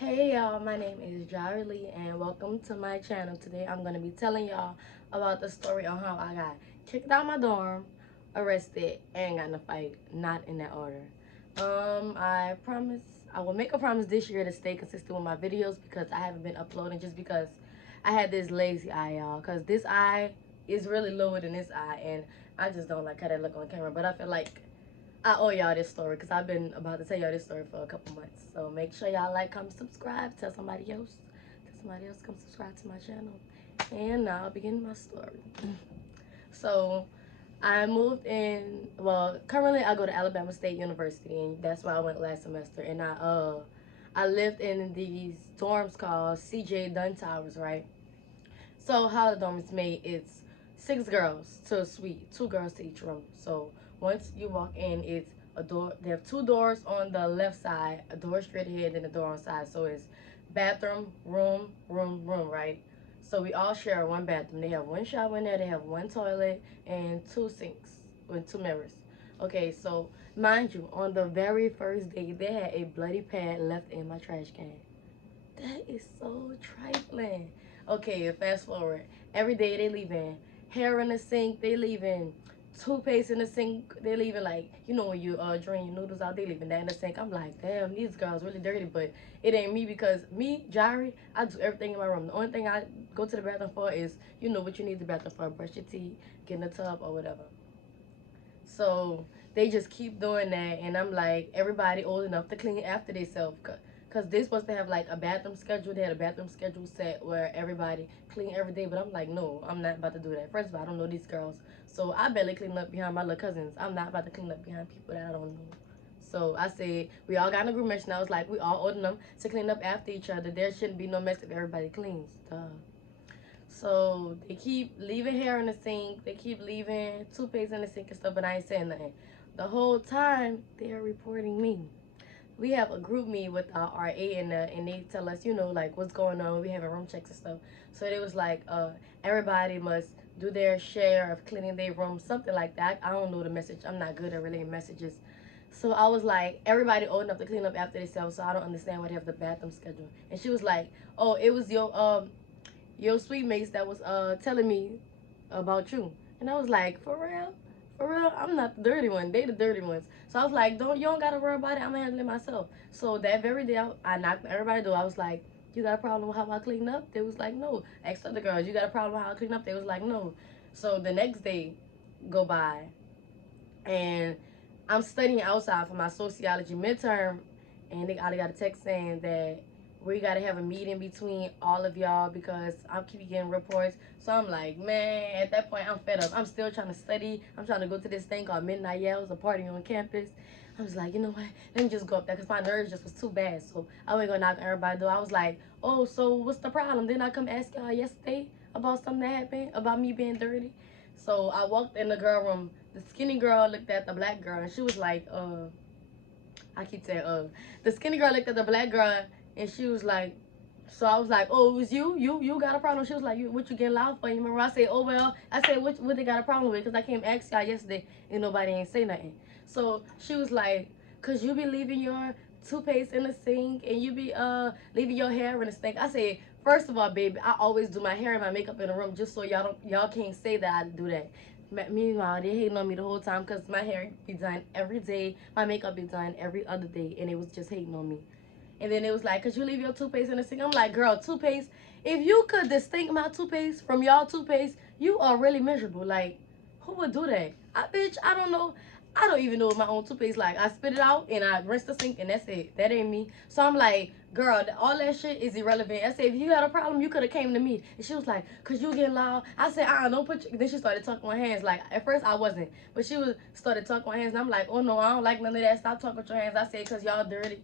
Hey y'all, my name is Jarii and welcome to my channel. Today I'm going to be telling y'all about the story on how I got kicked out my dorm, arrested, and got in a fight. Not in that order. I promise I will make a promise this year to stay consistent with my videos because I haven't been uploading just because I had this lazy eye, y'all. Because this eye is really lower than this eye, and I just don't like how that look on camera. But I feel like I owe y'all this story because I've been about to tell y'all this story for a couple months. So make sure y'all like, comment, subscribe, tell somebody else. Tell somebody else come subscribe to my channel. And now I'll begin my story. So I moved in, well, currently I go to Alabama State University and that's where I went last semester. And I lived in these dorms called CJ Dunn Towers, right? So how the dorm is made, it's 6 girls to a suite, 2 girls to each room. So once you walk in, it's a door. They have 2 doors on the left side, a door straight ahead, and a door on the side. So it's bathroom, room, room, room, right? So we all share one bathroom. They have one shower in there. They have one toilet and 2 sinks with 2 mirrors. Okay, so mind you, on the very first day, they had a bloody pad left in my trash can. That is so trifling. Okay, fast forward. Every day they leaving hair in the sink. They leaving toothpaste in the sink. They leaving like when you drain your noodles out. They leaving that in the sink. I'm like, damn, these girls really dirty. But it ain't me because me, Jari, I do everything in my room. The only thing I go to the bathroom for is what you need the bathroom for: brush your teeth, get in the tub, or whatever. So they just keep doing that, and I'm like, everybody old enough to clean after themselves. Cause they supposed to have like a bathroom schedule. They had a bathroom schedule set where everybody clean every day. But I'm like, no, I'm not about to do that. First of all, I don't know these girls, so I barely clean up behind my little cousins. I'm not about to clean up behind people that I don't know. So I said, we all got in a group mess, and I was like, we all old enough to clean up after each other. There shouldn't be no mess if everybody cleans. Duh. So they keep leaving hair in the sink. They keep leaving toothpaste in the sink and stuff, but I ain't saying nothing. The whole time they're reporting me. We have a group meet with our RA and they tell us, like what's going on. We having room checks and stuff. So it was like, everybody must do their share of cleaning their room, something like that. I don't know the message. I'm not good at relaying messages. So I was like, everybody old enough to clean up after themselves. So I don't understand why they have the bathroom schedule. And she was like, oh, it was your sweet mates that was telling me about you. And I was like, for real? For real? I'm not the dirty one. They the dirty ones. So I was like, you don't gotta worry about it. I'm gonna handle it myself. So that very day I knocked everybody door. I was like, you got a problem with how I clean up? They was like, no. Asked other girls, you got a problem with how I clean up? They was like, no. So the next day go by and I'm studying outside for my sociology midterm, and I got a text saying that we got to have a meeting between all of y'all because I keep getting reports. So I'm like, man, at that point, I'm fed up. I'm still trying to study. I'm trying to go to this thing called Midnight Yells, a party on campus. I was like, you know what? Let me just go up there because my nerves just was too bad. So I went going to knock on everybody's door. I was like, oh, so what's the problem? Didn't I come ask y'all yesterday about something that happened, about me being dirty? So I walked in the girl room. The skinny girl looked at the black girl, and she was like, I keep saying, the skinny girl looked at the black girl, and she was like, so I was like, oh, it was you got a problem? She was like, what you getting loud for? You remember I said, oh, well, I said, what they got a problem with? Because I came ask y'all yesterday, and nobody ain't say nothing. So she was like, because you be leaving your toothpaste in the sink, and you be leaving your hair in the sink. I said, first of all, baby, I always do my hair and my makeup in the room just so y'all can't say that I do that. Meanwhile, they hating on me the whole time because my hair be done every day, my makeup be done every other day, and it was just hating on me. And then it was like, could you leave your toothpaste in the sink? I'm like, girl, toothpaste, if you could distinct my toothpaste from y'all toothpaste, you are really miserable. Like, who would do that? Bitch, I don't know. I don't even know what my own toothpaste like. I spit it out and I rinse the sink and that's it. That ain't me. So I'm like, girl, all that shit is irrelevant. I said, if you had a problem, you could have came to me. And she was like, cause you get loud. I said, don't put you. Then she started talking with hands. Like at first I wasn't, but she started talking with hands. And I'm like, oh no, I don't like none of that. Stop talking with your hands. I said, cause y'all dirty.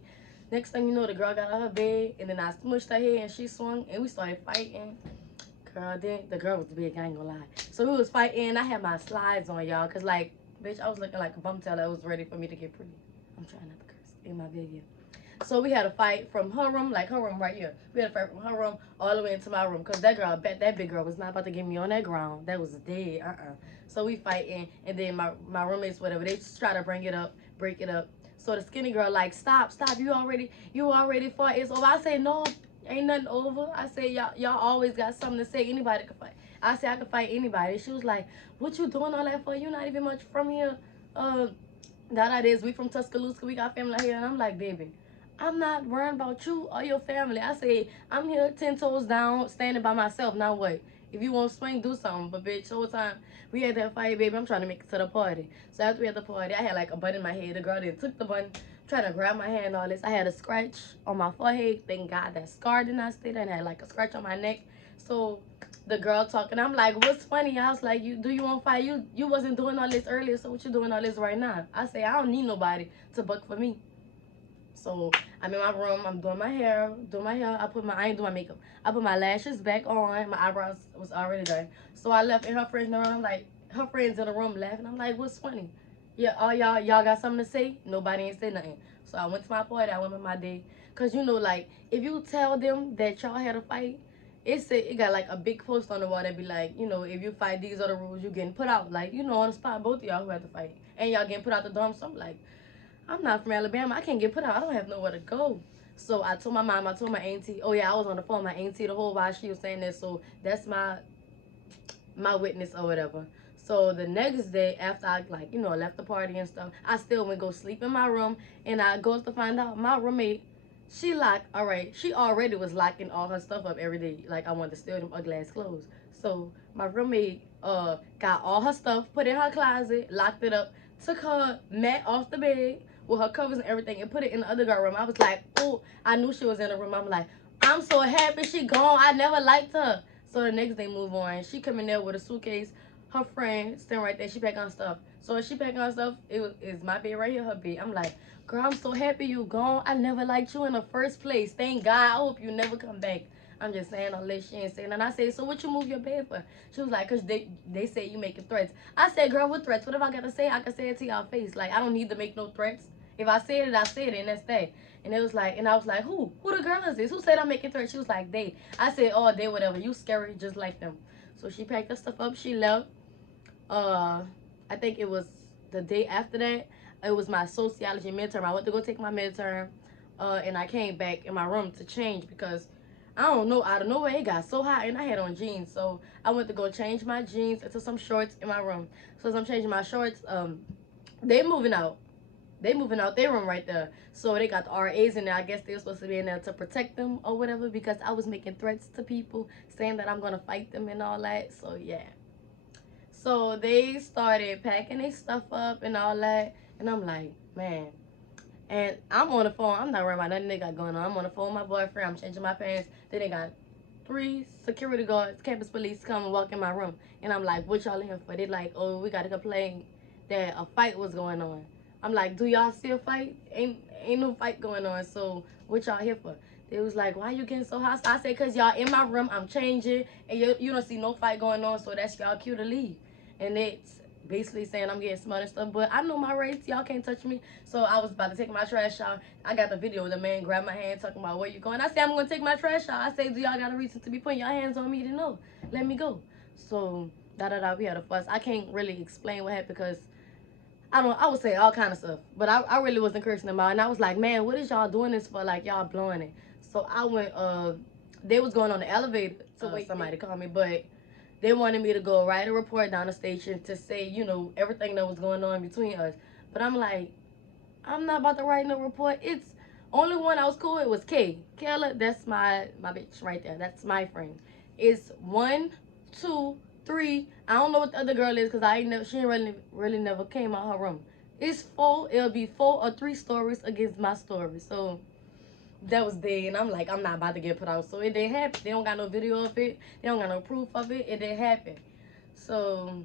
Next thing you know, the girl got out of her bed and then I smushed her head and she swung and we started fighting. Girl, then the girl was big, I ain't gonna lie. So we was fighting. I had my slides on, y'all, cause like, bitch, I was looking like a bum tail that was ready for me to get pretty. I'm trying not to curse in my video. So we had a fight from her room, like her room right here. We had a fight from her room all the way into my room. Because that girl, I bet that big girl was not about to get me on that ground. That was dead, So we fighting. And then my roommates, whatever, they just try to bring it up, break it up. So the skinny girl like, stop, you already fought. It's over. I say, no, ain't nothing over. I say, y'all always got something to say. Anybody can fight. I say, I can fight anybody. She was like, what you doing all that for? You not even much from here. That is, we from Tuscaloosa. We got family here. And I'm like, baby, I'm not worrying about you or your family. I say, I'm here 10 toes down, standing by myself. Now what? If you want to swing, do something. But bitch, whole time we had that fight, baby, I'm trying to make it to the party. So after we had the party, I had like a bun in my head. The girl then took the bun, trying to grab my hand, all this. I had a scratch on my forehead. Thank God that scar did not stay there. And I had like a scratch on my neck. So the girl talking, I'm like, what's funny? I was like, do you want to fight? You wasn't doing all this earlier, so what you doing all this right now? I say, I don't need nobody to buck for me. So I'm in my room, I'm doing my hair. I ain't doing my makeup. I put my lashes back on, my eyebrows was already done. So I left, and her friends in the room, I'm like, her friends in the room laughing. I'm like, what's funny? Yeah, all y'all got something to say? Nobody ain't say nothing. So I went to my party, I went with my day. Cause you know, like, if you tell them that y'all had a fight, it got like a big post on the wall that be like, you know, if you fight, these are the rules, you getting put out. Like, you know, on the spot, both of y'all who had to fight. And y'all getting put out the dorm. So I'm like, I'm not from Alabama. I can't get put out. I don't have nowhere to go. So I told my mom, I told my auntie. Oh yeah, I was on the phone with my auntie the whole while she was saying this. So that's my witness or whatever. So the next day after I left the party and stuff, I still went go sleep in my room, and I goes to find out my roommate, she already was locking all her stuff up every day. Like I wanted to steal them ugly ass clothes. So my roommate got all her stuff, put it in her closet, locked it up, took her mat off the bed with her covers and everything, and put it in the other girl room. I was like, oh, I knew she was in the room. I'm like, I'm so happy she gone. I never liked her. So the next day move on. She come in there with a suitcase. Her friend standing right there. She pack on stuff. So as she packing on stuff, it's my bed right here, her bed. I'm like, girl, I'm so happy you gone. I never liked you in the first place. Thank God. I hope you never come back. I'm just saying all this. She ain't saying. And I say, so what you move your bed for? She was like, cause they say you making threats. I said, girl, what threats? What if I gotta say? I can say it to y'all face. Like I don't need to make no threats. If I said it, I said it, and that's that. And it was like, and I was like, who the girl is this? Who said I'm making threats? She was like, they. I said, oh, they, whatever. You scary just like them. So she packed her stuff up. She left. I think it was the day after that. It was my sociology midterm. I went to go take my midterm, and I came back in my room to change because I don't know, out of nowhere it got so hot, and I had on jeans. So I went to go change my jeans into some shorts in my room. So as I'm changing my shorts, they moving out. They moving out their room right there. So they got the RAs in there. I guess they were supposed to be in there to protect them or whatever, because I was making threats to people saying that I'm gonna fight them and all that. So yeah. So they started packing their stuff up and all that. And I'm like, man. And I'm on the phone. I'm not worried about nothing they got going on. I'm on the phone with my boyfriend. I'm changing my pants. Then they got 3 security guards, campus police come and walk in my room. And I'm like, what y'all in here for? They like, oh, we got to complain that a fight was going on. I'm like, do y'all see a fight? Ain't no fight going on. So what y'all here for? They was like, why you getting so hostile? I said, because y'all in my room. I'm changing. And you don't see no fight going on. So that's y'all cue to leave. And it's basically saying I'm getting smart and stuff. But I know my rights. Y'all can't touch me. So I was about to take my trash out. I got the video of the man grab my hand talking about where you going. I said, I'm going to take my trash out. I say, do y'all got a reason to be putting your hands on me to know? Let me go. So, we had a fuss. I can't really explain what happened because I would say all kind of stuff, but I really wasn't cursing them out. And I was like, man, what is y'all doing this for? Like, y'all blowing it. So I went, they was going on the elevator to wait somebody to call me, but they wanted me to go write a report down the station to say, you know, everything that was going on between us. But I'm like, I'm not about to write no report. It's only one I was cool with was Kay. Kayla, that's my bitch right there. That's my friend. It's 1, 2, 3. I don't know what the other girl is because she really never came out her room. It's 4. It'll be 4 or 3 stories against my story. So that was dead, and I'm like, I'm not about to get put out. So it didn't happen. They don't got no video of it. They don't got no proof of it. It didn't happen. So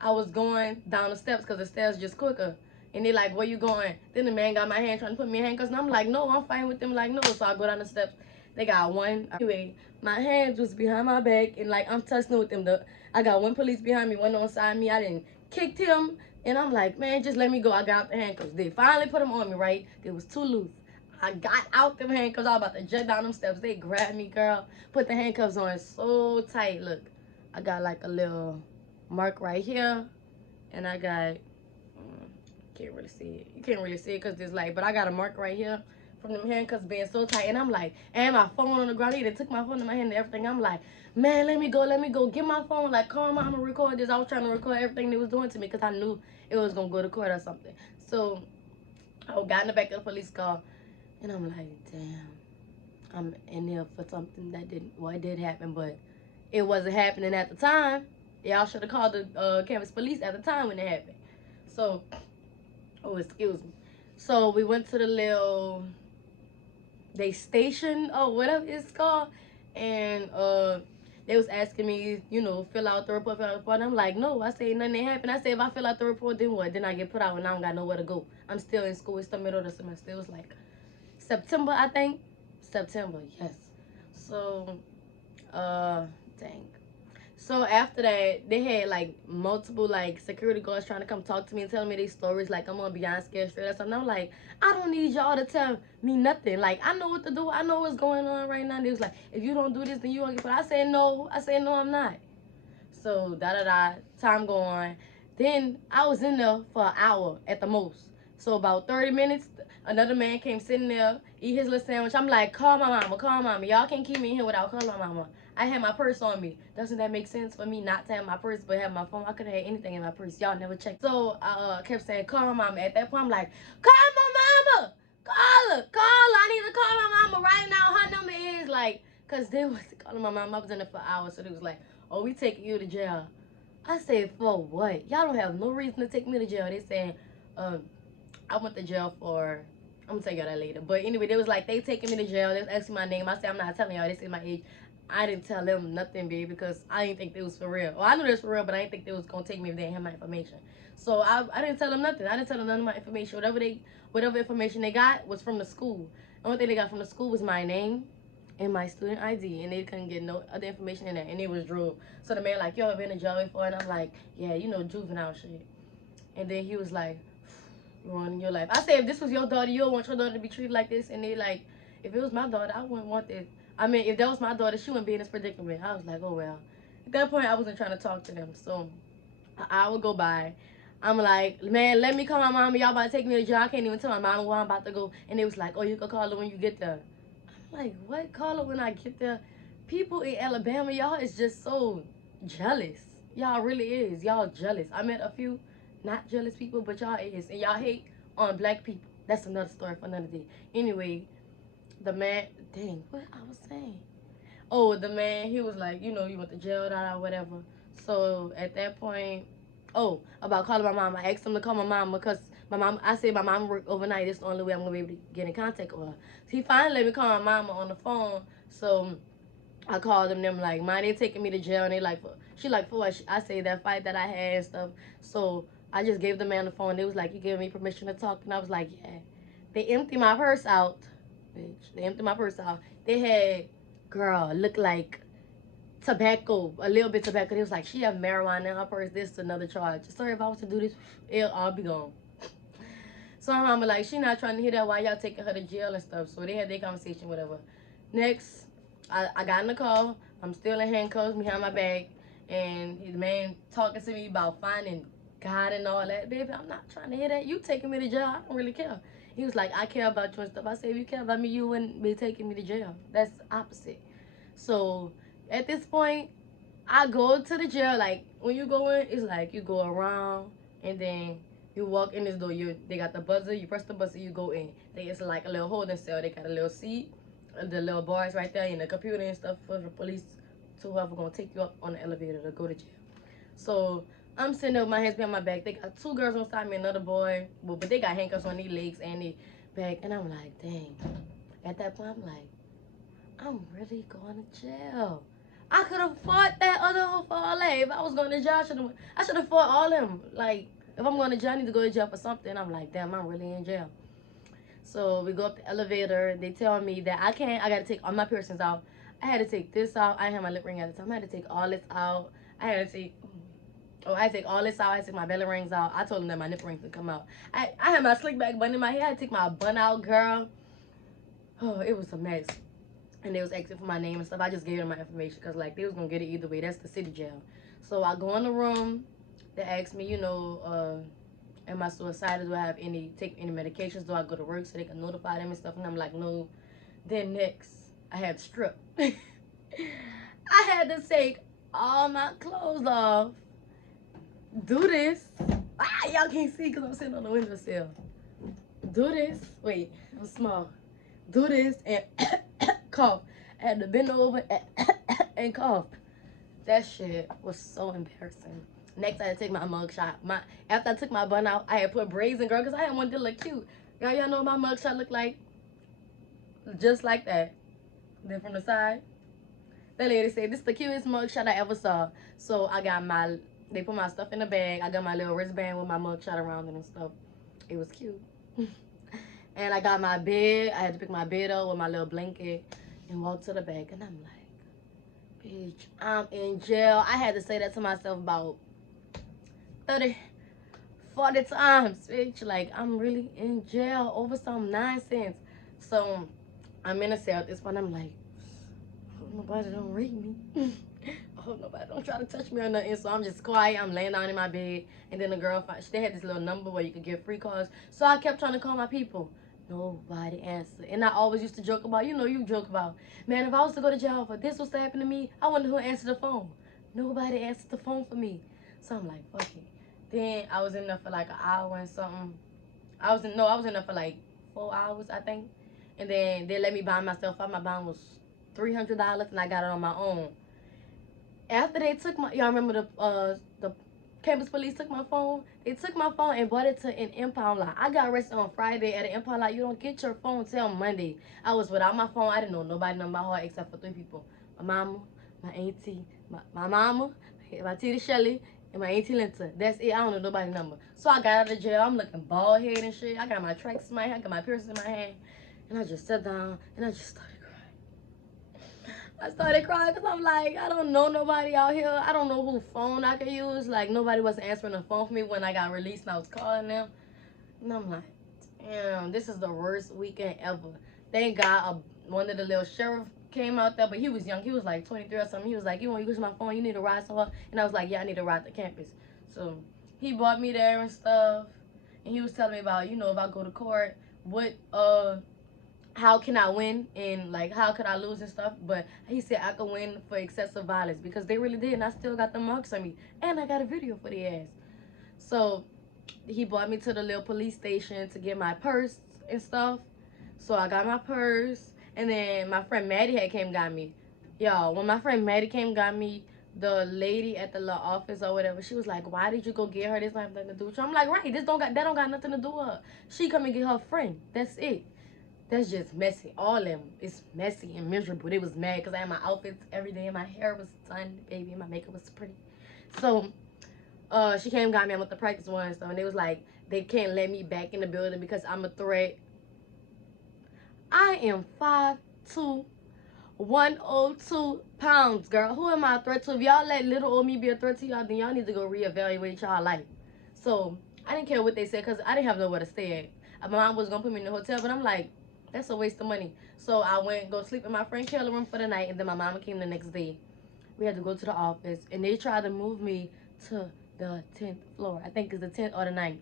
I was going down the steps because the stairs just quicker. And they like, where you going? Then the man got my hand trying to put me in handcuffs. And I'm like, no, I'm fighting with them. Like, no. So I go down the steps. They got one. Anyway, my hands was behind my back. And like, I'm tussling with them. I got one police behind me, one on side me. I didn't kicked him. And I'm like, man, just let me go. I got out the handcuffs. They finally put them on me, right? They was too loose. I got out them handcuffs. I was about to jet down them steps. They grabbed me, girl. Put the handcuffs on so tight. Look, I got like a little mark right here. And I got... can't really see it. You can't really see it because there's like, but I got a mark right here from them handcuffs being so tight. And I'm like, and my phone on the ground. They took my phone in my hand and everything. I'm like, man, let me go. Get my phone. Like, calm, I'm gonna record this. I was trying to record everything they was doing to me because I knew it was gonna go to court or something. So I got in the back of the police car, and I'm like, damn, I'm in there for something that didn't, well, it did happen, but it wasn't happening at the time. Y'all should have called the campus police at the time when it happened. So, oh, excuse me. So we went to the little, they station or whatever it's called, and they was asking me, you know, fill out the report. And I'm like, no. I say nothing happened. I say if I fill out the report, then what? Then I get put out and I don't got nowhere to go. I'm still in school. It's the middle of the semester. It was like September, I think. September, yes. So, dang. So after that, they had like multiple like security guards trying to come talk to me and tell me these stories like I'm on Beyond Scared Straight or something. I'm like, I don't need y'all to tell me nothing. Like, I know what to do. I know what's going on right now. They was like, if you don't do this, then you won't get put. I said no. I'm not. So time go on. Then I was in there for an hour at the most. So about 30 minutes, another man came sitting there, eat his little sandwich. I'm like, call my mama. Y'all can't keep me in here without calling my mama. I had my purse on me. Doesn't that make sense for me not to have my purse but have my phone? I could have had anything in my purse. Y'all never checked. So I kept saying, call my mama. At that point, I'm like, call my mama. Call her. I need to call my mama right now. Her number is like, because they was calling my mama. I was in there for hours. So they was like, oh, we taking you to jail. I said, for what? Y'all don't have no reason to take me to jail. They saying, I went to jail for, I'm gonna tell y'all that later. But anyway, they was like, they taking me to jail. They was asking my name. I said, I'm not telling y'all. They said my age. I didn't tell them nothing, baby, because I didn't think it was for real. Well, I knew it was for real, but I didn't think they was gonna take me if they didn't have my information. So I didn't tell them nothing. I didn't tell them none of my information. Whatever information they got was from the school. The only thing they got from the school was my name and my student ID, and they couldn't get no other information in that, and it was drove. So the man like, yo, I've been in jail before, and I'm like, yeah, you know, juvenile shit. And then he was like, ruining your life. I said, if this was your daughter, you don't want your daughter to be treated like this. And they like, if it was my daughter, I wouldn't want this. I mean, if that was my daughter, she wouldn't be in this predicament. I was like, oh well. At that point, I wasn't trying to talk to them. So an hour go by. I'm like, man, let me call my mom. Y'all about to take me to jail. I can't even tell my mom where I'm about to go. And they was like, oh, you can call her when you get there. I'm like, what? Call her when I get there? People in Alabama, y'all is just so jealous. Y'all really is. Y'all jealous. I met a few not jealous people, but y'all is. And y'all hate on black people. That's another story for another day. Anyway, the man, dang, what I was saying. Oh, the man, he was like, you know, you went to jail or whatever. So at that point, oh, about calling my mom. I asked him to call my mom because my mom, I said my mom worked overnight. It's the only way I'm going to be able to get in contact with her. So he finally let me call my mama on the phone. So I called them like, Mom, they taking me to jail. And they like, she like, for what? I say that fight that I had and stuff. So I just gave the man the phone. They was like, you gave me permission to talk? And I was like, yeah. They emptied my purse out. Bitch, they emptied my purse out. They had, girl, look like tobacco, a little bit tobacco. They was like, she have marijuana in her purse. This is another charge. Sorry, if I was to do this, it'll all be gone. So my mama like, she not trying to hear that why y'all taking her to jail and stuff. So they had their conversation, whatever. Next, I got in the car. I'm still in handcuffs behind my back. And his man talking to me about finding God and all that. Baby, I'm not trying to hear that. You taking me to jail. I don't really care. He was like, I care about you and stuff. I said, if you care about me, you wouldn't be taking me to jail. That's the opposite. So at this point, I go to the jail. Like, when you go in, it's like you go around and then you walk in this door. They got the buzzer. You press the buzzer, you go in. It's like a little holding cell. They got a little seat, the little bars right there, and the computer and stuff for the police to whoever gonna take you up on the elevator to go to jail. So I'm sitting there with my hands behind my back. They got two girls on side me, another boy. Well, but they got handcuffs on their legs and their back. And I'm like, dang. At that point, I'm like, I'm really going to jail. I could have fought that other one for all that. If I was going to jail, I should have fought all them. Like, if I'm going to jail, I need to go to jail for something. I'm like, damn, I'm really in jail. So we go up the elevator. They tell me that I got to take all my piercings out. I had to take this out. I had my lip ring at the time. I had to take all this out. I had to take all this out. I had to take my belly rings out. I told them that my nipple rings would come out. I had my slick back bun in my hair. I had to take my bun out, girl. Oh, it was a mess. And they was asking for my name and stuff. I just gave them my information because, like, they was going to get it either way. That's the city jail. So I go in the room. They asked me, you know, am I suicidal? Do I have take any medications? Do I go to work so they can notify them and stuff? And I'm like, no. Then next, I had strip. I had to take all my clothes off. Do this. Y'all can't see because I'm sitting on the windowsill. Do this. Wait, I'm small. Do this and cough. I had to bend over and cough. That shit was so embarrassing. Next, I had to take my mugshot. After I took my bun out, I had put braids in, girl, because I had one that look cute. Y'all know what my mugshot looked like? Just like that. Then from the side, that lady said, this is the cutest mugshot I ever saw. So I got they put my stuff in the bag. I got my little wristband with my mugshot around it and stuff. It was cute. And I got my bed. I had to pick my bed up with my little blanket and walk to the back. And I'm like, bitch, I'm in jail. I had to say that to myself about 30, 40 times, bitch. Like, I'm really in jail over some nonsense. So I'm in a cell at this point. I'm like, I hope nobody don't rape me. I hope nobody don't try to touch me or nothing. So I'm just quiet. I'm laying down in my bed. And then the girl, they had this little number where you could get free calls. So I kept trying to call my people. Nobody answered. And I always used to joke about, you joke about, man, if I was to go to jail for this was to happen to me, I wonder who answered the phone. Nobody answered the phone for me. So I'm like, fuck it. Then I was in there for like an hour and something. I was in there for like 4 hours, I think. And then they let me buy myself out. My bond was $300 and I got it on my own. After they took y'all remember the campus police took my phone? They took my phone and brought it to an impound lot. I got arrested on Friday at an impound lot. You don't get your phone till Monday. I was without my phone. I didn't know nobody know my heart except for 3 people. My mama, my auntie, my mama, my Tita Shelly, and my auntie Linta. That's it. I don't know nobody's number. So I got out of jail. I'm looking bald head and shit. I got my tracks in my hand. I got my piercings in my hand. And I just sat down and I just started. I started crying because I'm like, I don't know nobody out here. I don't know who phone I could use. Like, nobody was answering the phone for me when I got released and I was calling them. And I'm like, damn, this is the worst weekend ever. Thank God one of the little sheriff came out there, but he was young. He was like 23 or something. He was like, you want to use my phone? You need to ride somewhere? And I was like, yeah, I need to ride to campus. So he brought me there and stuff. And he was telling me about, if I go to court, how can I win and like how could I lose and stuff. But he said I could win for excessive violence because they really did, and I still got the marks on me and I got a video for the ass. So he brought me to the little police station to get my purse and stuff. So I got my purse, and then my friend Maddie had came and got me. Y'all, when my friend Maddie came and got me, the lady at the little office or whatever, she was like, why did you go get her? This don't have nothing to do with you. I'm like, right, that don't got nothing to do with her. She come and get her friend. That's it. That's just messy. All of them. It's messy and miserable. They was mad because I had my outfits every day. My hair was done, baby. My makeup was pretty. So, she came and got me. I went to practice one and stuff. And they was like, they can't let me back in the building because I'm a threat. I am 5'2", 102 pounds, girl. Who am I a threat to? If y'all let little old me be a threat to y'all, then y'all need to go reevaluate y'all life. So, I didn't care what they said because I didn't have nowhere to stay at. My mom was going to put me in the hotel, but I'm like, that's a waste of money. So I went and go sleep in my friend Kelly room for the night, and then my mama came the next day. We had to go to the office, and they tried to move me to the 10th floor. I think it's the 10th or the 9th.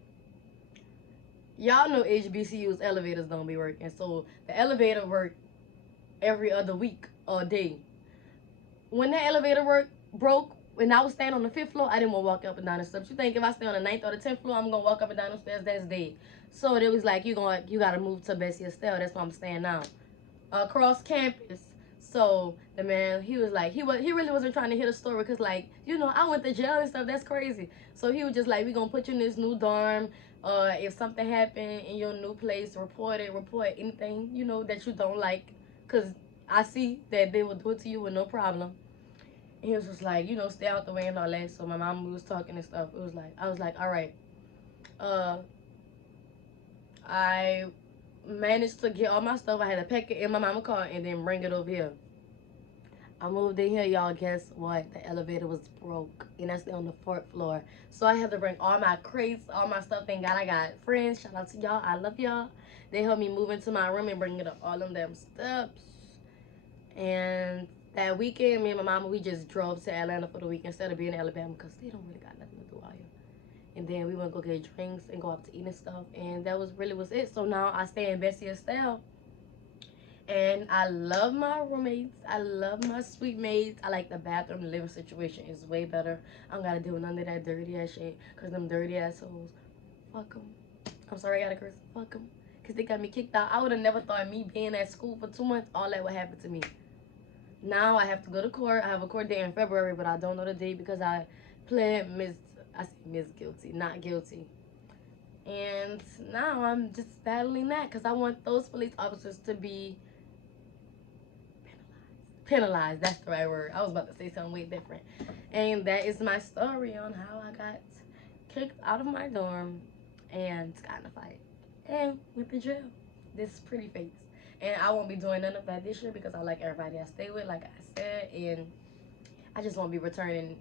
Y'all know HBCU's elevators don't be working, so the elevator worked every other week or day. When that elevator broke, when I was staying on the 5th floor, I didn't want to walk up and down the steps. You think if I stay on the 9th or the 10th floor, I'm going to walk up and down the stairs? That's dead. So it was like, you got to move to Bessie Estelle. That's where I'm staying now. Across campus. So the man, he was like, he really wasn't trying to hear the story because, like, I went to jail and stuff. That's crazy. So he was just like, we going to put you in this new dorm. If something happened in your new place, report anything, that you don't like. Because I see that they will do it to you with no problem. And he was just like, stay out the way and all that. So my mom was talking and stuff. I was like, all right. I managed to get all my stuff. I had to pack it in my mama's car and then bring it over here. I moved in here, y'all. Guess what? The elevator was broke, and that's on the 4th floor. So I had to bring all my crates, all my stuff. Thank God I got friends. Shout out to y'all. I love y'all. They helped me move into my room and bring it up all them damn steps. And that weekend, me and my mama, we just drove to Atlanta for the week instead of being in Alabama because they don't really got nothing to do out here. and then we went to go get drinks and go out to eat and stuff, and that was it. So now I stay in Bessie Estelle, and I love my roommates. I love my sweet mates. I like the bathroom, the living situation is way better. I don't gotta deal with none of that dirty ass shit, cause them dirty assholes, fuck them. I'm sorry, I gotta curse. Fuck them, cause they got me kicked out. I would have never thought me being at school for 2 months, all that would happen to me. Now I have to go to court. I have a court date in February, but I don't know the date because I pled Miss Guilty, not guilty. And now I'm just battling that because I want those police officers to be penalized. That's the right word. I was about to say something way different. And that is my story on how I got kicked out of my dorm and got in a fight and went to jail. This pretty face. And I won't be doing none of that this year because I like everybody I stay with, like I said, and I just won't be returning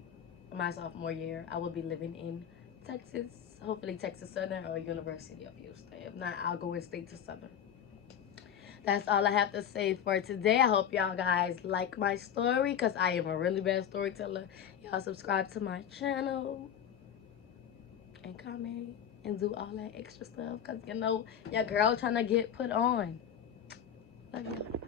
my sophomore year. I will be living in Texas, hopefully Texas Southern or University of Houston. If not, I'll go and stay to Southern. That's all I have to say for today. I hope y'all guys like my story because I am a really bad storyteller. Y'all subscribe to my channel and comment and do all that extra stuff because, you know, your girl trying to get put on. Love y'all.